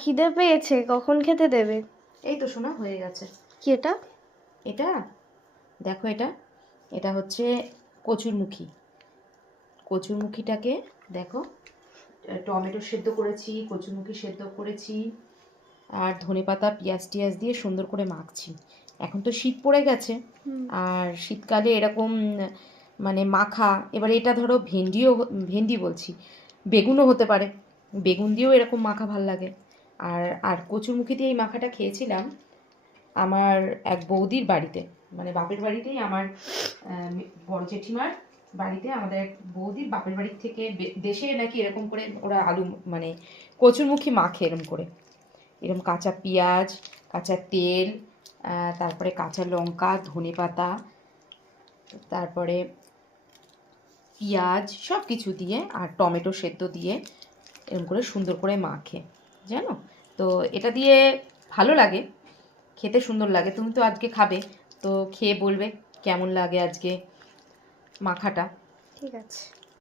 খিদে পেয়েছে, কখন খেতে দেবে? এই তো শোনা হয়ে গেছে। কি এটা? এটা দেখো, এটা এটা হচ্ছে কচুরমুখী। কচুরমুখীটাকে দেখো, টমেটো সেদ্ধ করেছি, কচুরমুখী সেদ্ধ করেছি, আর ধনেপাতা পেঁয়াজ টিয়াজ দিয়ে সুন্দর করে মাখছি। এখন তো শীত পড়ে গেছে, আর শীতকালে এরকম মানে মাখা। এবার এটা ধরো ভেন্ডি বলছি, বেগুনও হতে পারে, বেগুন দিয়েও এরকম মাখা ভাল লাগে। আর আর কচুরমুখী দিয়ে এই মাখাটা খেয়েছিলাম আমার এক বৌদির বাড়িতে, মানে বাপের বাড়িতেই আমার বড় জেঠিমার বাড়িতে আমাদের এক বৌদির বাপের বাড়ির থেকে দেশে নাকি এরকম করে ওরা আলু মানে কচুরমুখী মাখে এরকম করে, এরকম কাঁচা পেঁয়াজ, কাঁচা তেল, তারপরে কাঁচা লঙ্কা, ধনেপাতা, তারপরে পেঁয়াজ সব কিছু দিয়ে আর টমেটো সেদ্ধ দিয়ে এরকম করে সুন্দর করে মাখে, জানো তো। এটা দিয়ে ভালো লাগে, খেতে সুন্দর লাগে। তুমি তো আজকে খাবে, তো খেয়ে বলবে কেমন লাগে আজকে মাখাটা। ঠিক আছে।